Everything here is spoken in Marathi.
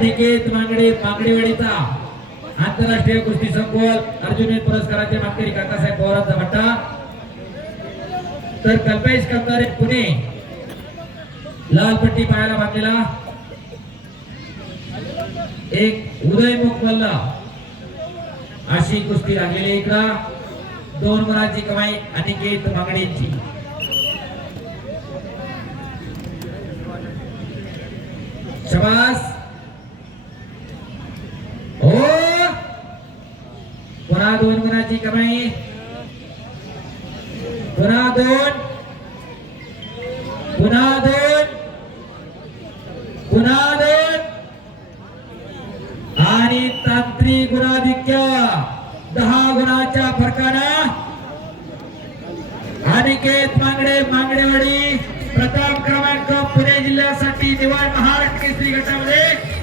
अनिकेत मांगडे मांगडेवाडीचा आंतरराष्ट्रीय कुस्ती संकुल अर्जुन पुरस्काराचे मानकरी काकासाहेब पवारांचा भट्टा। तर कल्पेश कंदारे पुणे लाल पट्टी पायाला बांधलेला एक उदयमुख मल्ला अशी कुस्ती लागलेली इकडं 2 गुणांची कमाई अनिकेत मांगडेंची। शाबास हो पुन्हा 2 गुणांची कमाई पुन्हा 2 आणि तांत्रिक गुणाधिक्य 10 गुणाच्या फरकानं अनिकेत मांगडे मांगडेवाडी प्रथम क्रमांक पुणे जिल्ह्यासाठी निवड महाराष्ट्र केसरी गटामध्ये